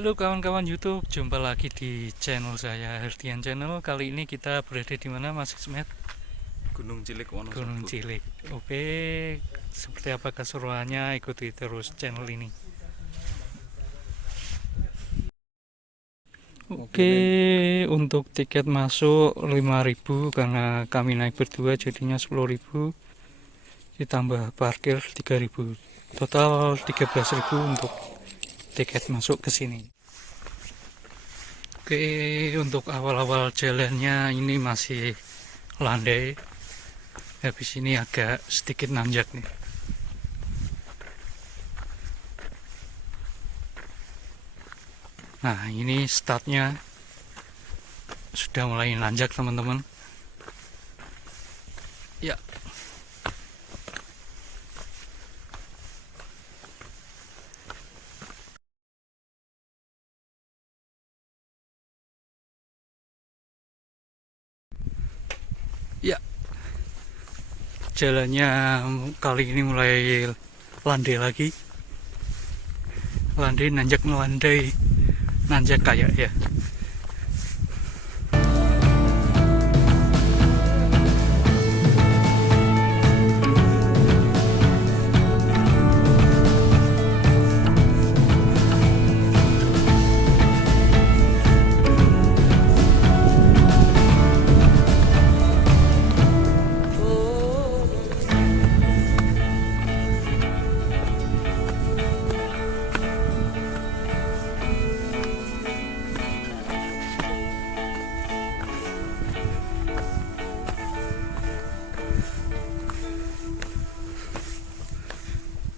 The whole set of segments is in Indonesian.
Halo kawan-kawan YouTube, jumpa lagi di channel saya Herdian Channel. Kali ini kita berada di mana, Mas Ismet? Gunung Cilik Wonosobo. Gunung Cilik. Oke, seperti apa keseruannya? Ikuti terus channel ini. Oke, untuk tiket masuk 5.000 karena kami naik berdua jadinya 10.000. Ditambah parkir 3.000. Total 13.000 untuk tiket masuk ke sini. Oke, untuk awal-awal jalannya ini masih landai. Habis ini agak sedikit nanjak nih. Nah, ini startnya sudah mulai nanjak teman-teman. Ya. Ya. Jalannya kali ini mulai landai lagi. Landai nanjak melandai. Nanjak kayak ya.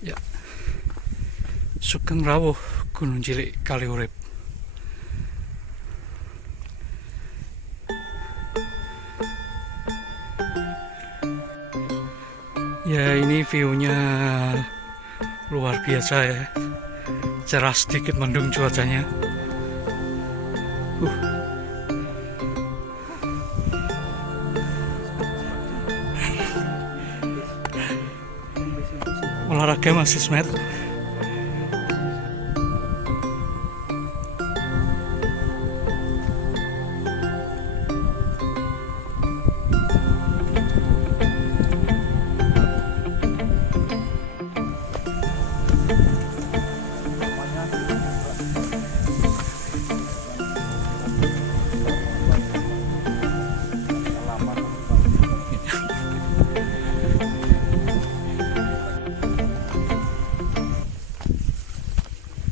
Ya. Sugeng rawuh Gunung Cilik Kaliurip. Ya, ini view-nya luar biasa ya. Cerah sedikit mendung cuacanya. Olahraga Mas Ismet.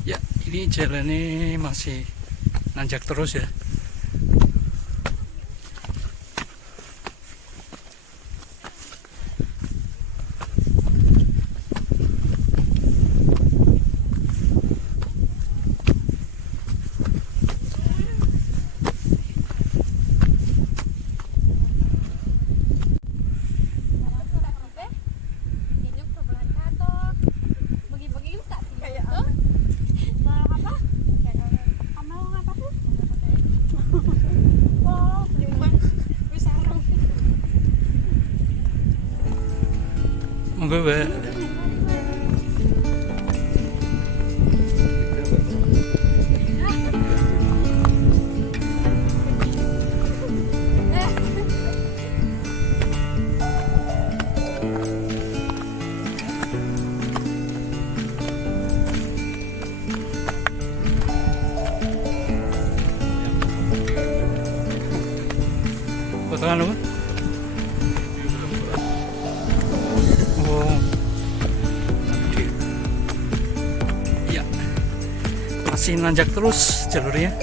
Ya, ini jalannya masih nanjak terus ya. Monggo, Mbak. Potongan apa? Oh. Ya. Masih nanjak terus jalurnya.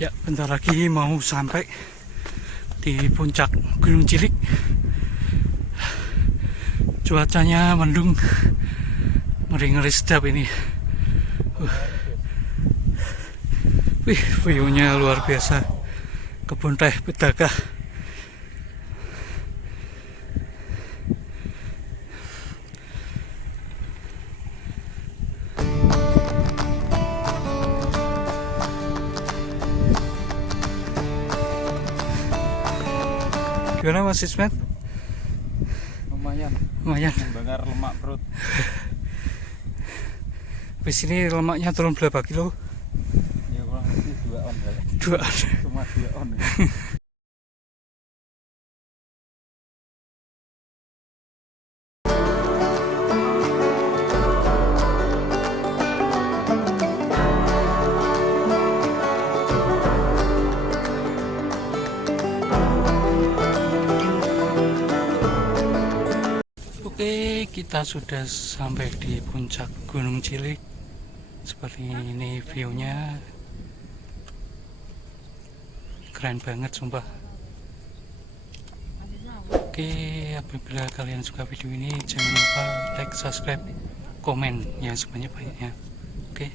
Ya, bentar lagi mau sampai di puncak Gunung Cilik. Cuacanya mendung, ngeri-ngeri sedap ini. Wih, view-nya luar biasa. Kebun teh Bedaka. Gimana Mas Ismet? Lumayan. Lumayan. Membakar lemak perut. Di sini lemaknya turun berapa kilo? Ya kurang lebih 2 on ya. 2 on. Cuma 2 on. Ya. Oke, kita sudah sampai di puncak Gunung Cilik. Seperti ini view-nya. Keren banget sumpah. Oke, apabila kalian suka video ini jangan lupa like, subscribe, komen ya sebanyak-banyaknya. Oke.